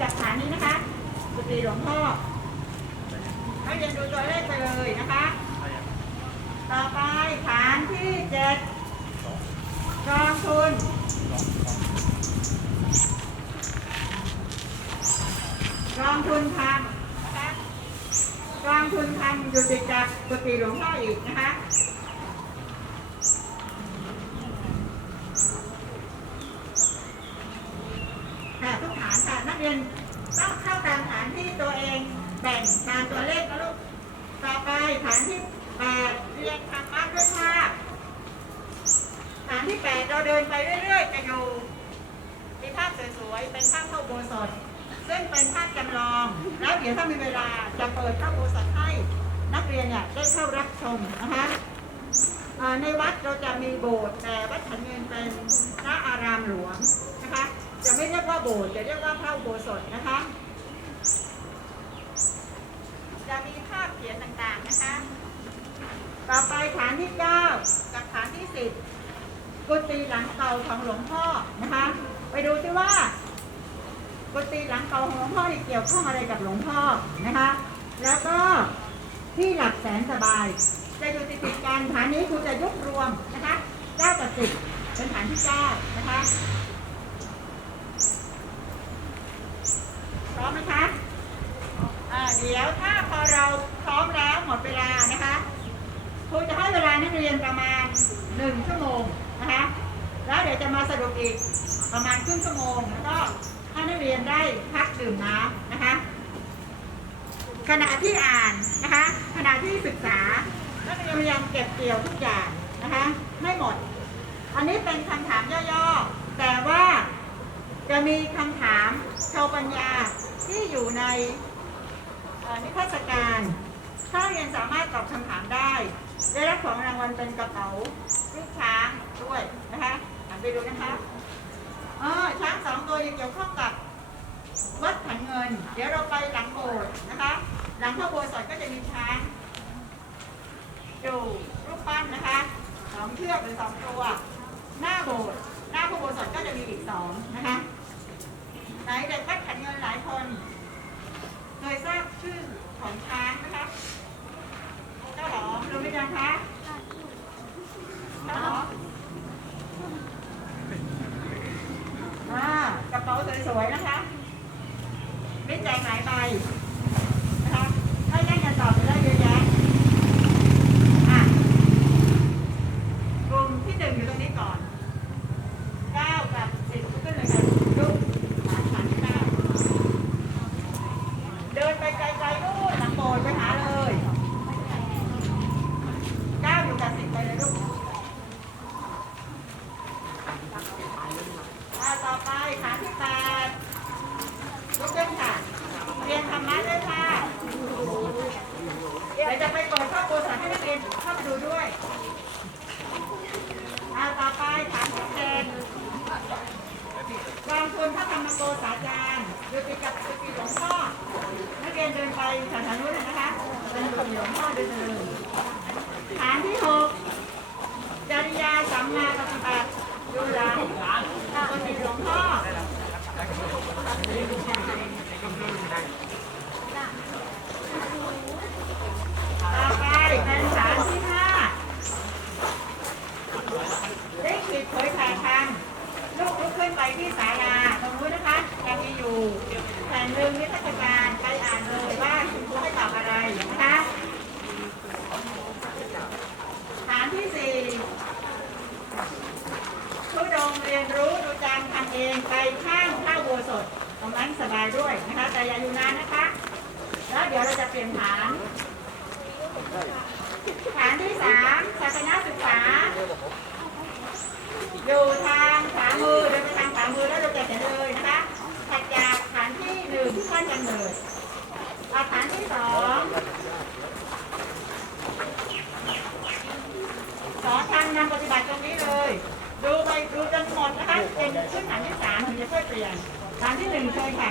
จากสถานีนะคะบุตรีหลวงพ่อให้เรียนดูตัวเลขไปเลยนะคะ ต่อไปฐานที่เจ็ดกองทุนกองทุนทำนะคะกองทุนทำอยู่ติดกับกุฏิหลวงพ่ออีกนะคะค่ะทุกานค่ะนักเรียนต้องเข้าตามฐานที่ตัวเองแบ่งตามตัวเลขนะลูกต่อไปฐานที่แปดเรียนธรรมะด้วยภาพฐานที่แปดเราเดินไปเรื่อย ๆ จะอยู่มีภาพสวยๆเป็นภาพเข้าโบสถ์ซึ่งเป็นภาพจำลอง แล้วเดี๋ยวถ้ามีเวลาจะเปิดเข้าโบสถ์ให้นักเรียนเนี่ยได้เข้ารับชมนะคะอ่าในวัดเราจะมีโบสถ์แต่วัดขันเงินเป็นพระอารามหลวงนะคะ จะไม่เรียกว่าโบสถ์จะเรียกว่าพระอุโบสถนะคะ จะมีภาพเขียนต่างๆนะคะ ต่อไปฐานที่9กับฐานที่10กุฏิหลังเก่าของหลวงพ่อนะคะ ไปดูซิว่า กุฏิหลังเก่าของหลวงพ่อเกี่ยวข้องอะไรกับหลวงพ่อนะคะ แล้วก็ที่หลับแสนสบาย จะอยู่ติดติดกันฐานนี้คุณจะยกรวมนะคะ9กับ10เป็นฐานที่9นะคะ ร้อมไหมคะอ่าเดี๋ยวถ้าพอเราพร้อมแล้วหมดเวลานะคะครูจะให้เวลานักเรียนประมาณหนึ่งชั่วโมงนะคะแล้วเดี๋ยวจะมาสรุปอีกประมาณครึ่งชั่วโมงแล้วก็ให้นักเรียนได้พักดื่มน้ำนะคะขณะที่อ่านนะคะขณะที่ศึกษานักเรียนพยายามเก็บเกี่ยวทุกอย่างนะคะไม่หมด อันนี้เป็นคำถามย่อๆ แต่ว่าจะมีคำถามชาวปัญญา ที่อยู่ในนิทรรศการถ้าเรียนสามารถตอบคำถามได้ ได้รับของรางวัลเป็นกระเป๋าลูกช้างด้วยนะคะหันไปดูนะคะเออช้างสองตัวยังเกี่ยวข้องกับวัดขันเงิน เดี๋ยวเราไปหลังโบสถ์นะคะ หลังพระโบสถ์ก็จะมีช้างอยู่รูปปั้นนะคะสองเชือกหรือสองตัว หน้าโบสถ์หน้าพระโบสถ์ก็จะมีอีกสองนะคะ ไหนเด็กวัดขันเงินหลายคนเคยทราบชื่อของช้างนะคะเจ้าหอมรู้ไหมยังคะเจ้าหอมอ่ากระเป๋าสวยๆนะคะไม่แจกหลายใบนะคะให้ได้เงินตอบไปได้เยอะแยะอะ กลุ่มที่หนึ่งอยู่ตรงนี้ก่อนเก้ากับสิบขึ้นเลยค่ะลูกฐานฐานที่เก้าเดินไปไกลๆนู่นหลังโบสถ์ไปหาเลยเก้าอยู่กับสิบไปเลยลูกอ่าต่อไปฐานที่แปดลูกเล่นค่ะ เรียนธรรมะด้วยค่ะ เดี๋ยวจะไปเปิดข้อมูลสอนให้นักเรียนเข้ามาดูด้วยอาต่อไปถามคุณเจนกองทุนพระธรรมโกษาจารย์อยู่ติดกับสุกีหลวงพ่อนักเรียนเดินไปแถวๆนู้นเลยนะคะเป็นหลวงพ่อเดินเลยฐานที่หกจริยาสัมมาปฏิบัติอยู่หลังสุกีหลวงพ่อ ต่อไปเป็นฐานที่ห้า ได้ขีดเผยแผ่ธรรมลูกลุกขึ้นไปที่ศาลาตรงนู้นนะคะยังมีอยู่ แผ่นหนึ่งนิทรรศการไปอ่านเลยว่าคุณครูให้ตอบอะไรนะคะฐานที่สี่ผู้ดงเรียนรู้ดูจำทำเองไปข้างข้าวโบสถตรงนั้นสบายด้วยนะคะแต่อย่าอยู่นานนะคะ แล้วเดี๋ยวเราจะเปลี่ยนฐานฐานที่สามศาสนาศึกษาอยู่ทาง ท่านกำเนิดอ่าฐานที่สองสอนทางนำปฏิบัติตรงนี้เลย ดูไปดูจนหมดนะคะเป็นขึ้นฐานที่สามถึงจะค่อยเปลี่ยนฐานที่หนึ่งเคยค่ะ